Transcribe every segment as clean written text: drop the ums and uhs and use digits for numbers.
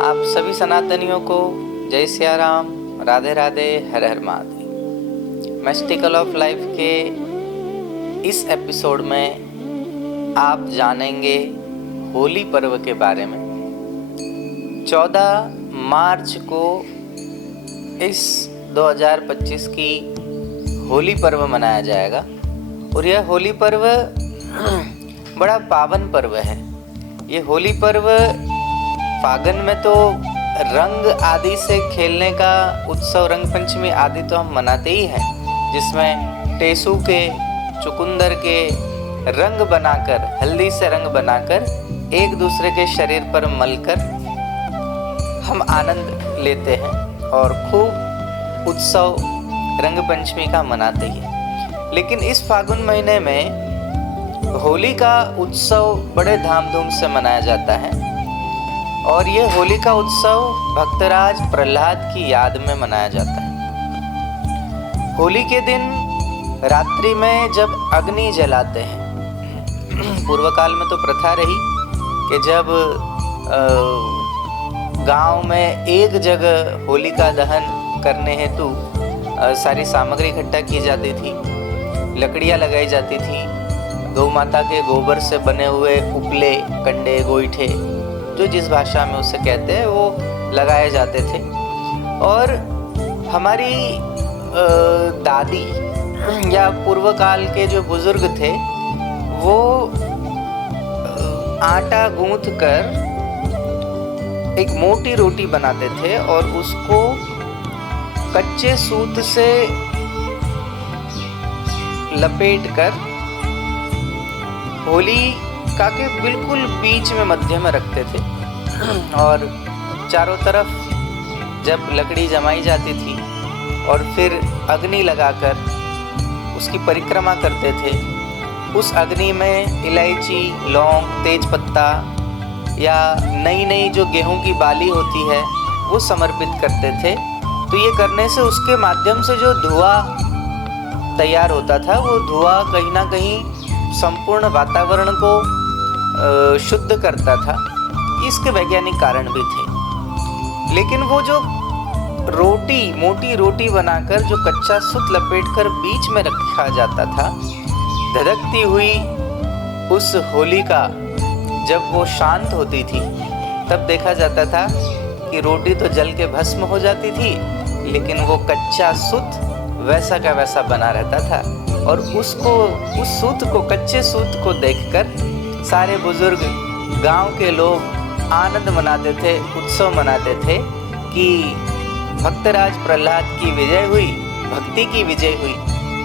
आप सभी सनातनियों को जय सिया राम, राधे राधे, हर हर महादेव। मिस्टिकल ऑफ लाइफ के इस एपिसोड में आप जानेंगे होली पर्व के बारे में। 14 मार्च को इस 2025 की होली पर्व मनाया जाएगा और यह होली पर्व बड़ा पावन पर्व है। ये होली पर्व फागुन में तो रंग आदि से खेलने का उत्सव, रंग पंचमी आदि तो हम मनाते ही हैं, जिसमें टेसू के, चुकंदर के रंग बनाकर, हल्दी से रंग बनाकर एक दूसरे के शरीर पर मलकर हम आनंद लेते हैं और खूब उत्सव रंग पंचमी का मनाते हैं। लेकिन इस फागुन महीने में होली का उत्सव बड़े धामधूम से मनाया जाता है और ये होली का उत्सव भक्तराज प्रहलाद की याद में मनाया जाता है। होली के दिन रात्रि में जब अग्नि जलाते हैं, पूर्व काल में तो प्रथा रही कि जब गांव में एक जगह होली का दहन करने हेतु सारी सामग्री इकट्ठा की जाती थी, लकड़ियाँ लगाई जाती थी, गौ माता के गोबर से बने हुए उपले, कंडे, गोईठे, जो जिस भाषा में उसे कहते हैं, वो लगाए जाते थे। और हमारी दादी या पूर्व काल के जो बुजुर्ग थे वो आटा गूंथ कर एक मोटी रोटी बनाते थे और उसको कच्चे सूत से लपेट कर होली का के बिल्कुल बीच में मध्य में रखते थे और चारों तरफ जब लकड़ी जमाई जाती थी और फिर अग्नि लगाकर उसकी परिक्रमा करते थे, उस अग्नि में इलायची, लौंग, तेज पत्ता या नई नई जो गेहूं की बाली होती है वो समर्पित करते थे। तो ये करने से उसके माध्यम से जो धुआं तैयार होता था, वो धुआं कहीं ना कहीं संपूर्ण वातावरण को शुद्ध करता था। इसके वैज्ञानिक कारण भी थे। लेकिन वो जो रोटी, मोटी रोटी बनाकर जो कच्चा सूत लपेटकर बीच में रखा जाता था, धधकती हुई उस होली का जब वो शांत होती थी तब देखा जाता था कि रोटी तो जल के भस्म हो जाती थी, लेकिन वो कच्चा सूत वैसा का वैसा बना रहता था। और उस सूत को, कच्चे सूत को देखकर सारे बुजुर्ग, गांव के लोग आनंद मनाते थे, उत्सव मनाते थे कि भक्तराज प्रहलाद की विजय हुई, भक्ति की विजय हुई,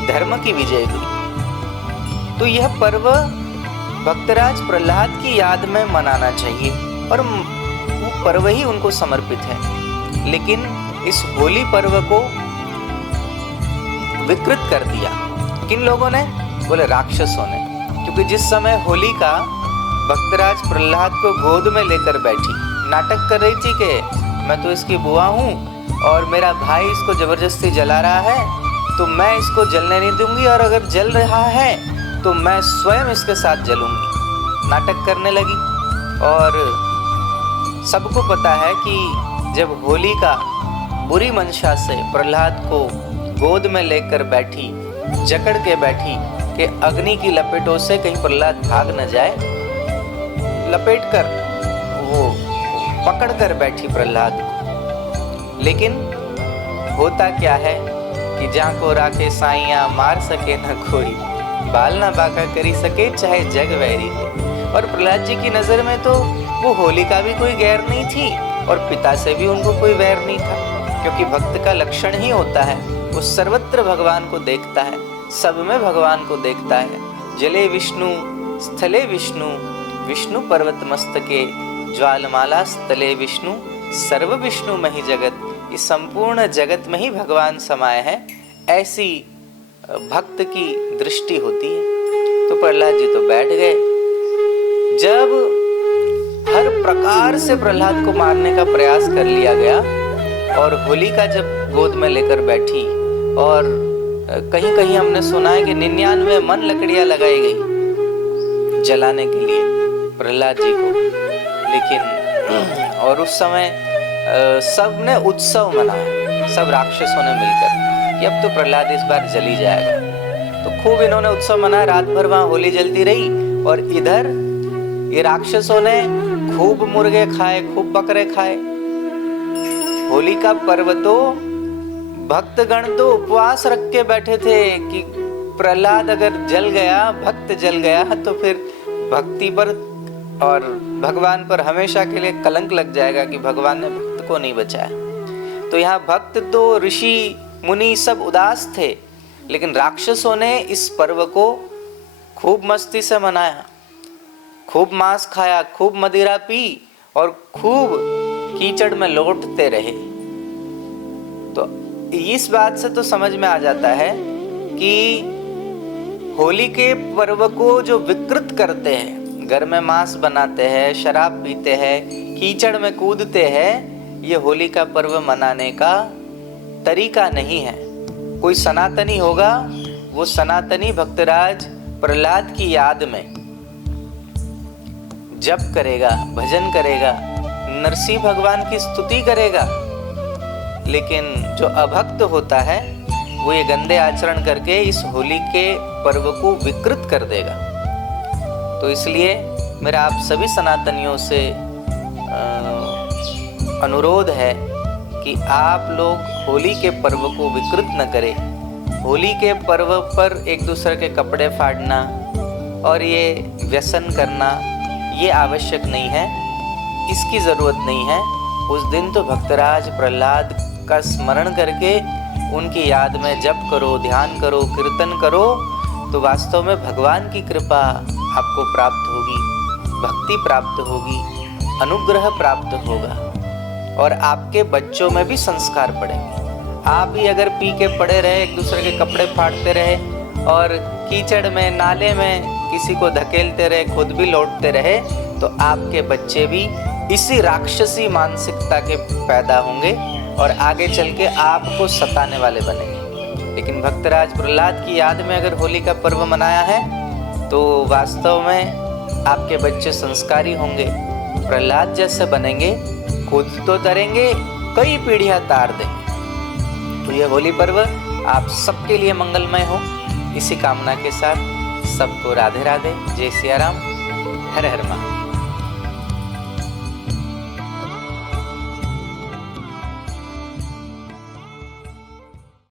धर्म की विजय हुई। तो यह पर्व भक्तराज प्रहलाद की याद में मनाना चाहिए और वो पर्व ही उनको समर्पित है। लेकिन इस होली पर्व को विकृत कर दिया किन लोगों ने? बोले राक्षसों ने। क्योंकि जिस समय होलिका भक्तराज प्रहलाद को गोद में लेकर बैठी, नाटक कर रही थी कि मैं तो इसकी बुआ हूँ और मेरा भाई इसको जबरदस्ती जला रहा है, तो मैं इसको जलने नहीं दूंगी, और अगर जल रहा है तो मैं स्वयं इसके साथ जलूंगी, नाटक करने लगी। और सबको पता है कि जब होलिका बुरी मंशा से प्रहलाद को गोद में लेकर बैठी, जकड़ के बैठी कि अग्नि की लपेटों से कहीं प्रहलाद भाग न जाए, लपेट कर वो पकड़ कर बैठी प्रहलाद को। लेकिन होता क्या है कि जहाँ को राखे साइयाँ मार सके न कोई, बाल ना बाका करी सके चाहे जग वैरी हो। और प्रहलाद जी की नज़र में तो वो होलिका भी कोई गैर नहीं थी और पिता से भी उनको कोई वैर नहीं था, क्योंकि भक्त का लक्षण ही होता है वो सर्वत्र भगवान को देखता है। सब में भगवान को देखता है। जले विष्णु स्थले विष्णु, विष्णु पर्वत मस्तके, ज्वालमाला स्थले विष्णु, सर्व विष्णु मही जगत। इस संपूर्ण जगत में ही भगवान समाये हैं, ऐसी भक्त की दृष्टि होती है। तो प्रहलाद जी तो बैठ गए। जब हर प्रकार से प्रहलाद को मारने का प्रयास कर लिया गया और होलिका जब गोद में लेकर बैठी, और कहीं कहीं हमने सुना है कि 99 मन लकड़ियां लगाई गई जलाने के लिए प्रहलाद जी को, लेकिन और उस समय सब ने उत्सव मनाया, सब राक्षसों ने मिलकर कि अब तो प्रहलाद इस बार जली जाएगा। तो खूब इन्होंने उत्सव मनाया, रात भर वहां होली जलती रही। और इधर ये राक्षसों ने खूब मुर्गे खाए, खूब बकरे खाए। होली का पर्व तो भक्तगण तो उपवास रख के बैठे थे कि प्रहलाद अगर जल गया, भक्त जल गया, तो फिर भक्ति पर और भगवान पर हमेशा के लिए कलंक लग जाएगा कि भगवान ने भक्त को नहीं बचाया। तो यहाँ भक्त तो ऋषि मुनि सब उदास थे, लेकिन राक्षसों ने इस पर्व को खूब मस्ती से मनाया, खूब मांस खाया, खूब मदिरा पी और खूब कीचड़ में लौटते रहे। तो इस बात से तो समझ में आ जाता है कि होली के पर्व को जो विकृत करते हैं, घर में मांस बनाते हैं, शराब पीते हैं, कीचड़ में कूदते हैं, ये होली का पर्व मनाने का तरीका नहीं है। कोई सनातनी होगा, वो सनातनी भक्तराज प्रहलाद की याद में जप करेगा, भजन करेगा, नरसिंह भगवान की स्तुति करेगा। लेकिन जो अभक्त होता है वो ये गंदे आचरण करके इस होली के पर्व को विकृत कर देगा। तो इसलिए मेरा आप सभी सनातनियों से अनुरोध है कि आप लोग होली के पर्व को विकृत न करें। होली के पर्व पर एक दूसरे के कपड़े फाड़ना और ये व्यसन करना ये आवश्यक नहीं है, इसकी ज़रूरत नहीं है। उस दिन तो भक्तराज प्रहलाद का स्मरण करके उनकी याद में जप करो, ध्यान करो, कीर्तन करो, तो वास्तव में भगवान की कृपा आपको प्राप्त होगी, भक्ति प्राप्त होगी, अनुग्रह प्राप्त होगा और आपके बच्चों में भी संस्कार पड़ेंगे। आप ही अगर पी के पड़े रहे, एक दूसरे के कपड़े फाड़ते रहे और कीचड़ में, नाले में किसी को धकेलते रहे, खुद भी लौटते रहे, तो आपके बच्चे भी इसी राक्षसी मानसिकता के पैदा होंगे और आगे चल के आपको सताने वाले बनेंगे। लेकिन भक्तराज प्रहलाद की याद में अगर होली का पर्व मनाया है तो वास्तव में आपके बच्चे संस्कारी होंगे, प्रहलाद जैसे बनेंगे, खुद तो तरेंगे, कई पीढ़ियां तार देंगे। तो ये होली पर्व आप सबके लिए मंगलमय हो, इसी कामना के साथ सबको राधे राधे, जय सिया राम, हर हर महादेव।